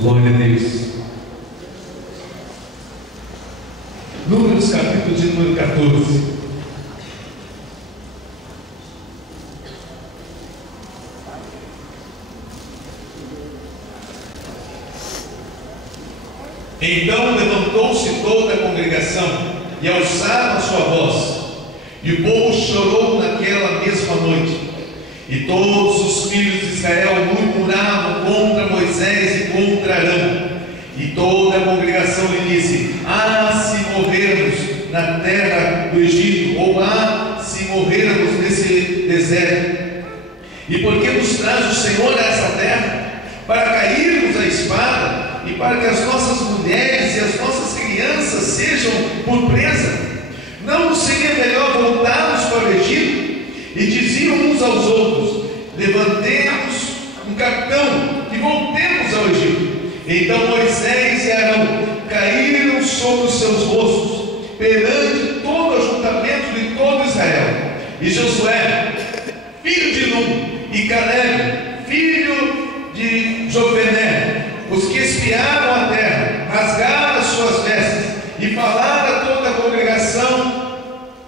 Glória a Deus. Números capítulo de número 14. Então levantou-se toda a congregação e alçaram a sua voz, e o povo chorou naquela mesma noite. E todos os filhos de Israel murmuravam contra Moisés e contra Arão. E toda a congregação lhe disse: se morrermos na terra do Egito, ou se morrermos nesse deserto. E por que nos traz o Senhor a essa terra? Para cairmos à espada, e para que as nossas mulheres e as nossas crianças sejam por presa? Não seria melhor voltarmos para o Egito? E diziam uns aos outros: levantemos um capitão e voltemos ao Egito. Então Moisés e Arão caíram sobre os seus rostos perante todo o ajuntamento de todo Israel. E Josué, filho de Num, e Caleb, filho de Jovené, os que espiaram a terra, rasgaram as suas vestes e falaram a toda a congregação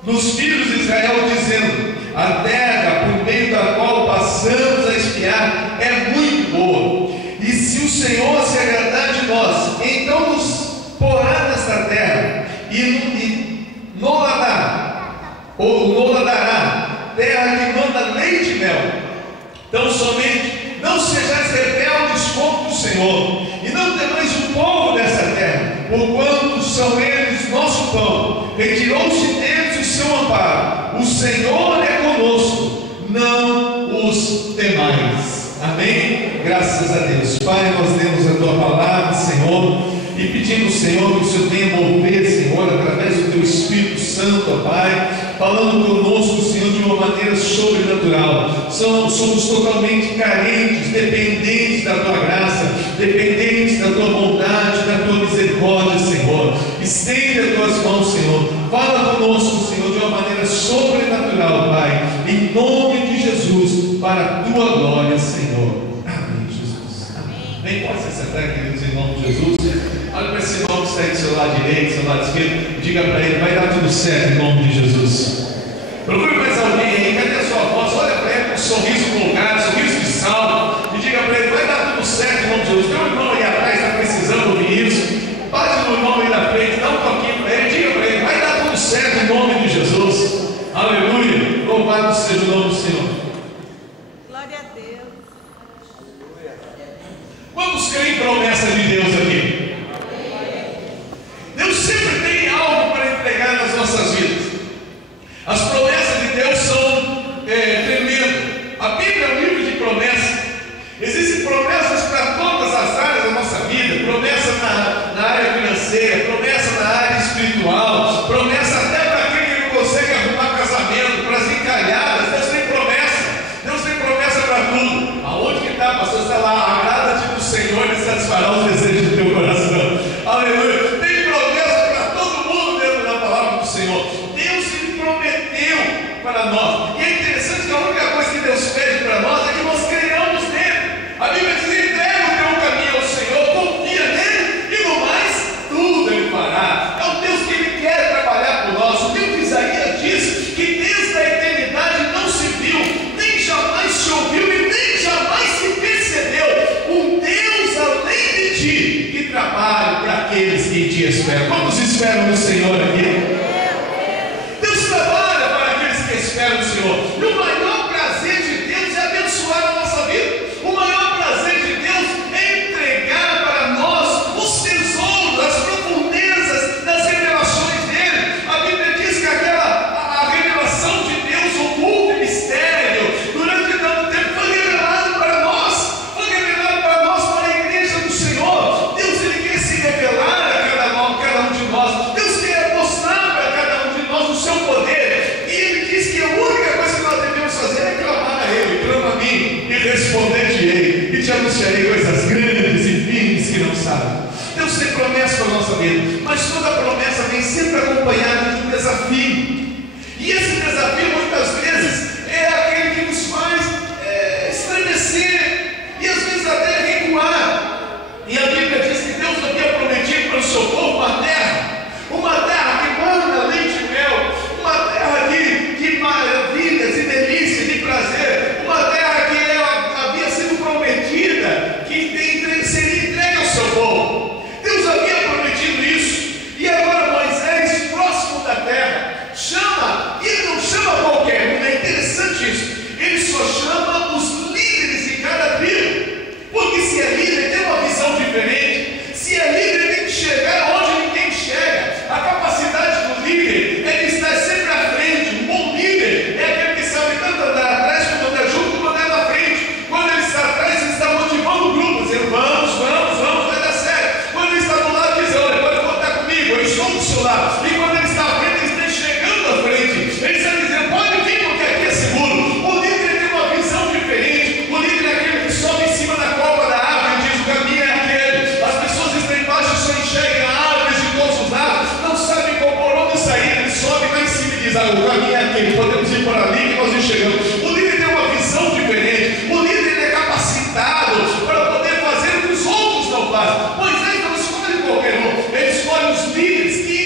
dos filhos de Israel, dizendo: a terra por meio da qual passamos a espiar é muito boa, e se o Senhor se agradar de nós, então nos porá nesta terra e nola dará, terra que manda leite e mel. Então somente não sejais rebeldes contra o Senhor, e não temais o povo dessa terra, porquanto são eles nosso pão. Retirou-se deles o seu amparo. O Senhor é conosco, não os temais. Amém? Graças a Deus. Pai, nós lemos a tua palavra, Senhor, e pedimos, Senhor, que o Senhor venha mover, Senhor, através do teu Espírito Santo, ó Pai, falando conosco, Senhor, de uma maneira sobrenatural. Somos totalmente carentes, dependentes da tua graça, dependentes da tua bondade, da tua misericórdia, Senhor. Estende as tuas mãos, Senhor. Fala conosco, Senhor, de uma maneira sobrenatural, Pai, em nome de Jesus, para a tua glória, Senhor. Amém, Jesus. Amém. Vem, pode se sentar, queridos, em nome de Jesus. Olha para esse irmão que está aí do seu lado direito, do seu lado esquerdo, diga para ele: vai dar tudo certo em nome de Jesus. Procure mais alguém aí, cadê a sua voz? Olha para ele com um sorriso colocado, sorriso de salvo, e diga para ele: vai dar tudo certo em nome de Jesus. Tem um irmão aí atrás que está precisando ouvir isso. Bate no irmão aí na frente, dá um toquinho para ele, diga para ele: vai dar tudo certo em nome de Jesus. Aleluia, louvado seja o nome do Senhor. Glória a Deus. Quantos creem em promessa de Deus aqui? Deus sempre tem algo para entregar nas nossas vidas. As promessas de Deus são tremendas. A Bíblia é um livro de promessas. Existem promessas para todas as áreas da nossa vida. Promessa na área financeira, promessa na área espiritual, promessa até para aquele que não consegue arrumar casamento, para as encalhadas. Deus tem promessa. Deus tem promessa para tudo. Aonde que está, pastor? Está lá: agrada-te do Senhor e satisfará os desejos do teu coração. Aleluia. Para nós. E é interessante que a única coisa que Deus pede para nós é que nós creiamos nele. A Bíblia diz: entrega o teu caminho ao Senhor, confia nele, e no mais tudo ele fará. É o Deus que ele quer trabalhar por nós. O livro de Isaías diz que desde a eternidade não se viu, nem jamais se ouviu e nem jamais se percebeu um Deus além de ti que trabalhe para aqueles que te esperam. Quantos esperam no Senhor aqui? Deus trabalha do Senhor. E o maior prazer de Deus é abençoar a nossa vida. O maior prazer de Deus é entregar para nós os tesouros, as profundezas das revelações dele. A Bíblia diz que a revelação de Deus oculta e mistério durante tanto tempo foi revelado para nós, para a igreja do Senhor. Deus, ele quer se revelar a cada um de nós. Deus quer mostrar para cada um de nós o seu poder. Que a única coisa que nós devemos fazer é clamar a Ele: clama a mim e responder-te-ei, e te anunciarei coisas grandes e firmes que não sabem. Deus tem promessa para a nossa vida, mas toda promessa vem sempre acompanhada de um desafio. E esse desafio muitas vezes é aquele que nos faz estremecer e às vezes até recuar. o caminho é aquele, podemos ir por ali que nós enxergamos. O líder tem uma visão diferente, o líder é capacitado para poder fazer o que os outros não fazem. Moisés não escolhe qualquer um, ele escolhe os líderes que,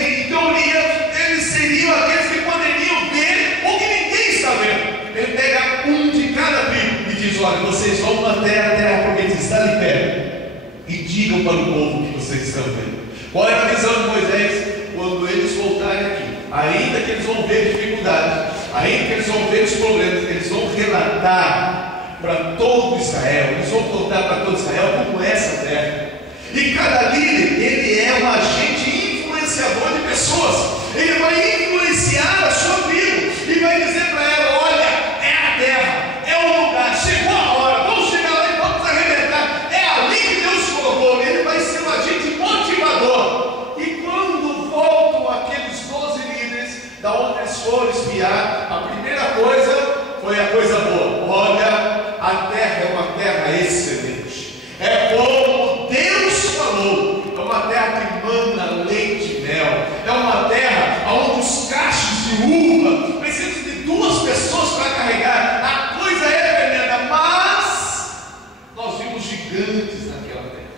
em teoria, eles seriam aqueles que poderiam ver o que ninguém está vendo. Ele pega um de cada tribo e diz: olha, vocês vão na terra prometida, está de pé, e digam para o povo que vocês estão vendo. Qual é a visão de Moisés? Quando eles voltarem aqui, ainda que eles vão ver dificuldades, ainda que eles vão ver os problemas, eles vão relatar para todo Israel, eles vão contar para todo Israel como é essa terra. E cada líder, ele é um agente influenciador de pessoas. Ele vai influenciar a sua tribo e vai dizer para ela: olha, é a terra, é o lugar, chegou a hora, vamos chegar lá e vamos arrebentar. É ali que Deus colocou. Ele vai ser um agente motivador. E quando voltam aqueles 12 líderes, da onde eles foram espiar, a primeira coisa foi a coisa boa. Olha, a terra é uma terra excelente. É como Deus falou. É uma terra que mana leite e mel. É uma terra onde os cachos de uva precisam de 2 pessoas para carregar. A coisa é tremenda, mas nós vimos gigantes naquela terra.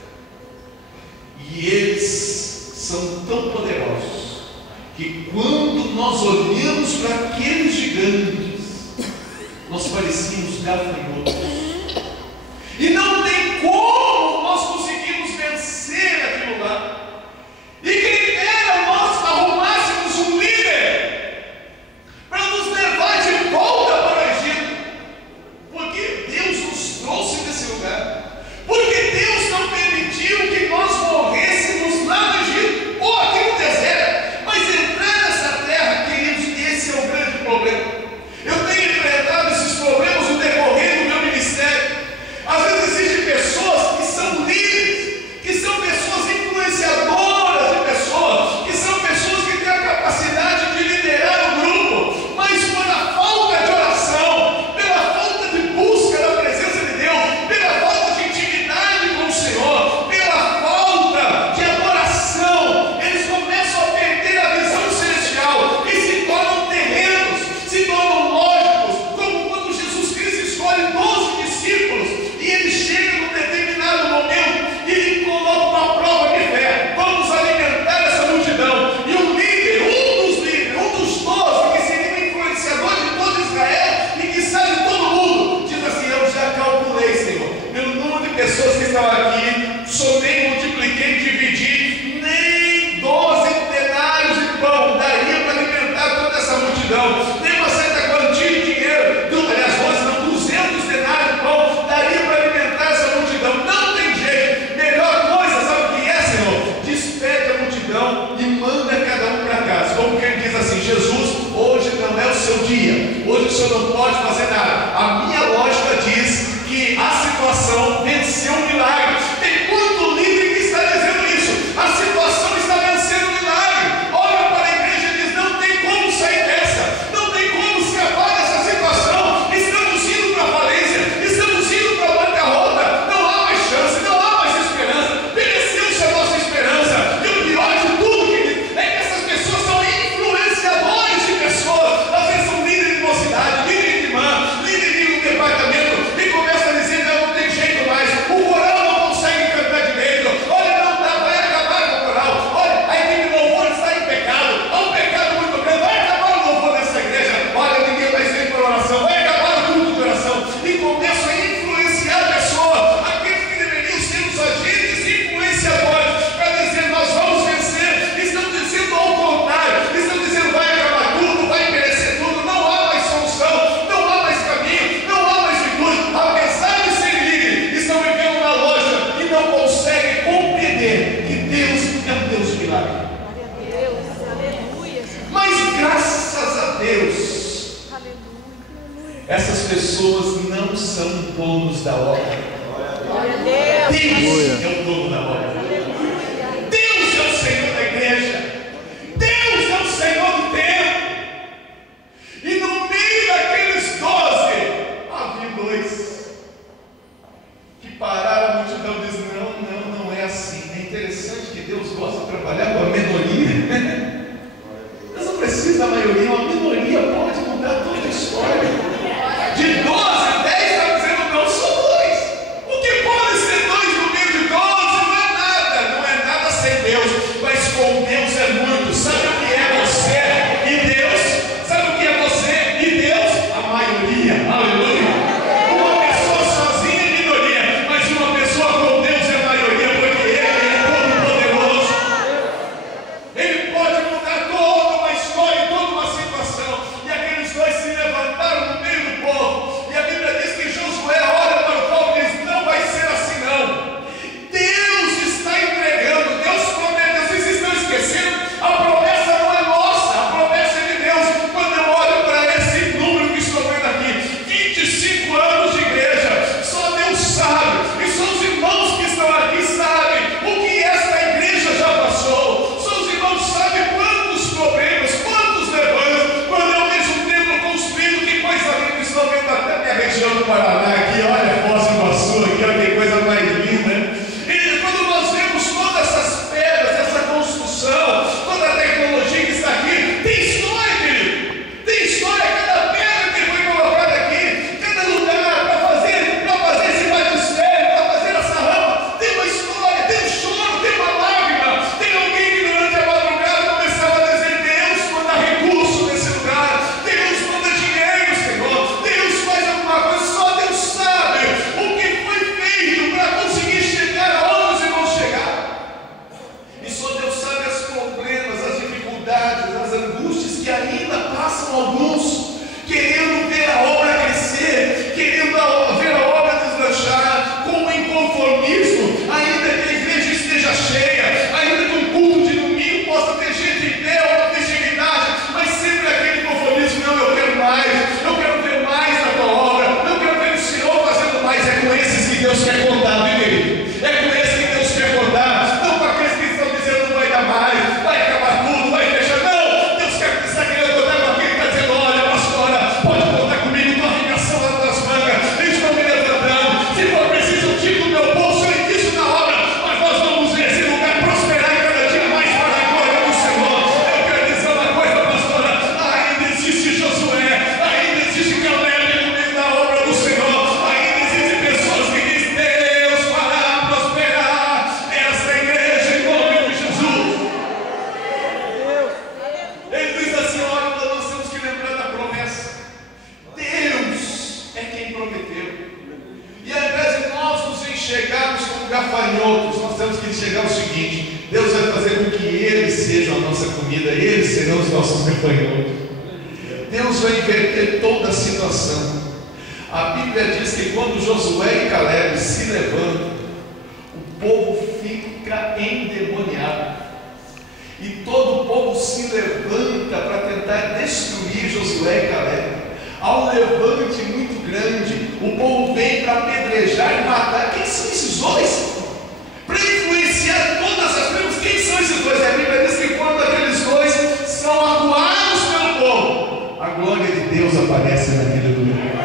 E eles são tão poderosos que quando nós olhamos para aqueles gigantes, nós parecíamos gafanhotos. E não tem como nós conseguirmos vencer aquilo lá. E quem dera nós arrumássemos um líder para nos levar de volta para o Egito. Porque Deus nos trouxe desse lugar. Porque Deus não permitiu que nós morrêssemos lá no Egito ou aqui no deserto. Mas entrar nessa terra, queridos, esse é o grande problema. Eu tenho enfrentado esses problemas no decorrer do meu ministério. Às vezes existem pessoas que são líderes, que são pessoas influenciadoras de pessoas, que são pessoas que têm a capacidade de liderar o grupo, mas por a falta de oração, pela falta de busca da presença de Deus, pela falta de intimidade com o Senhor, pela falta de adoração, eles começam a perder a visão celestial e se tornam terrenos, se tornam lógicos, como quando Jesus Cristo escolhe 12 discípulos e ele chega num determinado momento e ele coloca uma prova de fé: vamos alimentar essa multidão. E o líder, um dos 12, que seria o influenciador de todo Israel e que sabe todo mundo, diz assim: eu já calculei, Senhor, pelo número de pessoas que estão aqui, somei, multipliquei, dividi, nem 12 denários de pão daria para alimentar toda essa multidão, nem uma certa quantia de dinheiro, aliás, 200 denários de pão daria para alimentar essa multidão. Não tem jeito. Melhor coisa, sabe o que é, Senhor? Despede a multidão e manda cada um para casa. Como quem diz assim: Jesus, hoje não é o seu dia, hoje o Senhor não pode fazer nada. A minha lógica diz que a situação venceu o milagre. Tem muito líder que está dizendo isso: a situação está vencendo o milagre. Olha para a igreja e diz: não tem como sair dessa, não tem como escapar dessa situação. Estamos indo para a falência, estamos indo para a bancarrota, não há mais chance, não há mais esperança, pereceu-se a nossa esperança. E o pior de tudo, querido, é que essas pessoas são influenciadores de pessoas. Às vezes são líderes de mocidade, líderes de irmã, líderes de um departamento, e começa a dizer: não tem jeito mais, o coral não consegue cantar direito, olha, não dá, vai acabar com o coral, olha, a equipe de louvor está em pecado, há um pecado muito grande, vai acabar o louvor dessa igreja, olha, ninguém vai ser por oração, vai acabar o culto de oração. E começa a influenciar a pessoa, aqueles que deveriam ser os agentes influenciadores, para dizer: nós vamos vencer. Estão dizendo ao contrário, estão dizendo: vai acabar tudo, vai perecer tudo, não há mais solução, não há mais caminho, não há mais virtude. Apesar de ser líder, estão vivendo na loja e não conseguem compreender que Deus é um Deus de milagre. Glória a Deus. Aleluia. Mas graças a Deus, Aleluia. essas pessoas não são donos da obra. Glória a Deus. Deus é o dono da obra. Aleluia. Deus é o Senhor da igreja. Deus é o Senhor do tempo. E no meio daqueles 12, havia 2 que pararam a multidão e dizem: não é assim. É interessante que Deus gosta de trabalhar com a minoria. Deus não precisa a maioria, uma minoria pode mudar toda a história. De 12, 10 está dizendo não, são 2. O que pode ser 2 no meio de 12 não é nada sem Deus, mas com Deus é muito. Sabe o que é você e Deus? Sabe o que é você e Deus? A maioria, aleluia. Uma pessoa sozinha é minoria, mas uma pessoa com Deus é a maioria, porque Ele é todo-poderoso. Ele pode mudar toda uma história, toda uma situação. E aqueles 2 se levantaram no meio do povo. E a Bíblia diz que Josué olha para o povo e diz: não vai ser assim não. Deus está entregando, Deus promete. Vocês estão esquecendo? A promessa não é nossa, a promessa é de Deus. Quando eu olho para esse número que estou vendo aqui, 25 anos de igreja, só Deus sabe, e só os irmãos que estão aqui sabem o que esta igreja já passou. Só os irmãos sabem quantos problemas, quantos levantes. Quando eu vejo um templo construído, que coisa linda. Estou vendo até minha região do Paraná aqui, olha, Foz do Iguaçu aqui, olha que coisa mais linda. E quando nós vemos todas essas pedras, essa construção, toda a tecnologia que está aqui, tem história, querido. Tem história, cada pedra que foi colocada aqui, cada lugar para fazer esse batistério, para fazer essa rampa, tem uma história, tem um choro, tem uma lágrima. Tem alguém que durante a madrugada começava a dizer: Deus manda recurso nesse lugar, Deus manda dinheiro, Senhor, Deus faz alguma coisa. Só Deus sabe o que foi feito para conseguir chegar aonde os irmãos chegaram. E só Deus sabe os problemas, as dificuldades, as angústias que ainda passam alguns, querendo ver a obra crescer, querendo ver a obra deslanchar, com o inconformismo, ainda que a igreja esteja cheia, ainda que um culto de domingo possa ter gente em pé, uma festividade, mas sempre aquele conformismo: não, eu quero ver mais da tua obra, eu quero ver o Senhor fazendo mais. É com esses que Deus quer contar, viu, querido? É com esses que Deus quer contar, não com aqueles que estão dizendo: não vai dar mais, vai acabar tudo, vai fechar. Não, Deus está querendo contar com aquele que está dizendo: olha, pastora, pode contar comigo, estou arregaçando lá das mangas, estou me levantando, se for preciso eu tiro do meu bolso, eu invisto na obra, mas nós vamos ver esse lugar prosperar e cada dia mais para a glória do Senhor. Eu quero dizer uma coisa, pastora: ainda existe Josué, ainda existe Caleb no meio da obra do Senhor, ainda existem pessoas que dizem: Deus fará prosperar esta igreja em nome de Jesus. Ele diz assim: olha, nós temos que lembrar da promessa. Deus é quem prometeu. E ao invés de nós nos enxergarmos como gafanhotos, nós temos que enxergar o seguinte: Deus vai fazer com que eles sejam a nossa comida, eles serão os nossos gafanhotos. Deus vai inverter toda a situação. A Bíblia diz que quando Josué e Caleb se levantam, o povo fica endemoniado. E todo o povo se levanta para tentar destruir Josué e Caleb. Há um levante muito grande. O povo vem para apedrejar e matar. Quem são esses 2? Para influenciar todas as tribos. Quem são esses 2? A Bíblia diz que quando aqueles 2 são acuados pelo povo, a glória de Deus aparece na vida do povo.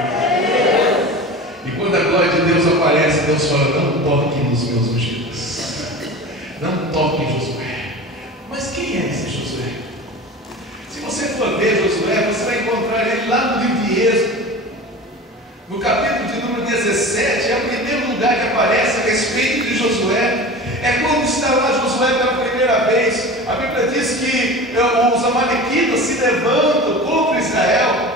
E quando a glória de Deus aparece, Deus fala: não toque nos meus ungidos, não toque em Josué. Mas quem é esse Josué? Se você for ver Josué, você vai encontrar ele lá no livro de Êxodo, no capítulo de número 17. É o primeiro lugar que aparece a respeito de Josué. É quando está lá Josué pela primeira vez. A Bíblia diz que os amalequitas se levantam contra Israel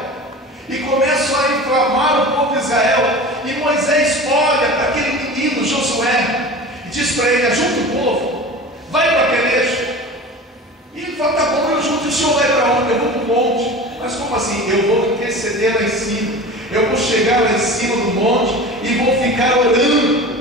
e começam a inflamar o povo de Israel. E Moisés olha para aquele menino Josué e diz para ele: ajunta o povo, vai para a peleja. E ele fala: tá bom, eu junto. E o senhor vai para onde? Eu vou para o monte. Mas como assim? Eu vou interceder lá em cima, eu vou chegar lá em cima do monte e vou ficar orando.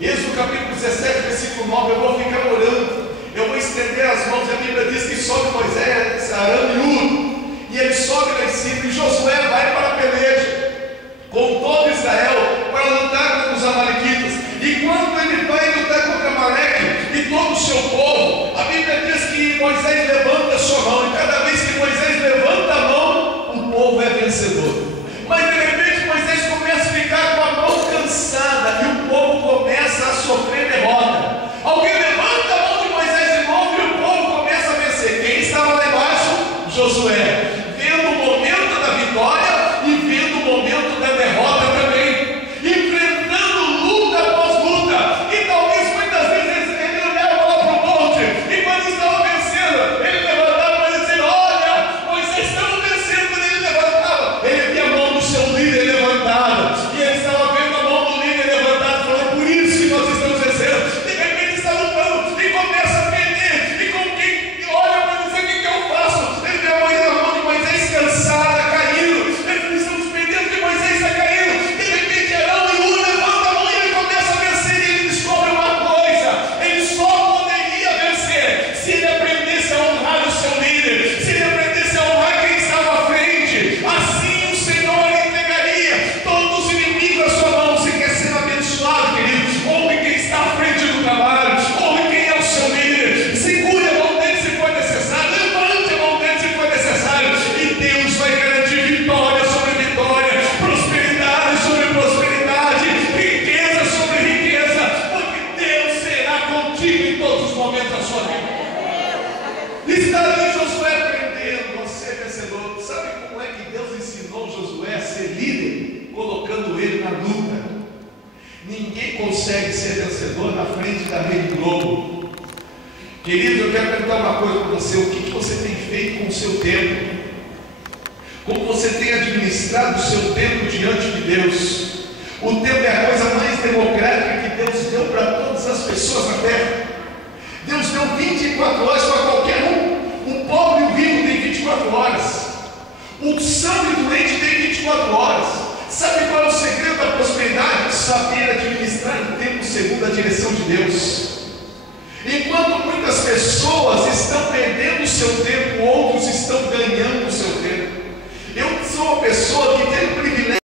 Êxodo capítulo 17, versículo 9: eu vou ficar orando, eu vou estender as mãos. A Bíblia diz que sobe Moisés, Arão e Hur, e ele sobe lá em cima, e Josué vai para a peleja com todo Israel para lutar contra os amalequitas. E quando ele vai lutar contra Amaleque e todo o seu povo, a Bíblia diz que Moisés levanta a sua mão, e cada vez que Moisés levanta a mão, o povo é vencedor. Mas de repente Moisés começa a ficar com a mão cansada e o povo começa a sofrer derrota. Alguém levanta a mão de Moisés de novo e o povo começa a vencer. Quem estava lá embaixo? Josué. que consegue ser vencedor na frente da Rede Globo? Querido, eu quero perguntar uma coisa para você: o que você tem feito com o seu tempo? Como você tem administrado o seu tempo diante de Deus? O tempo é a coisa mais democrática que Deus deu para todas as pessoas na terra. Deus deu 24 horas para qualquer um. O pobre e o rico tem 24 horas. O são e o doente tem 24 horas. Sabe qual é o segredo da prosperidade? Saber administrar o tempo segundo a direção de Deus. Enquanto muitas pessoas estão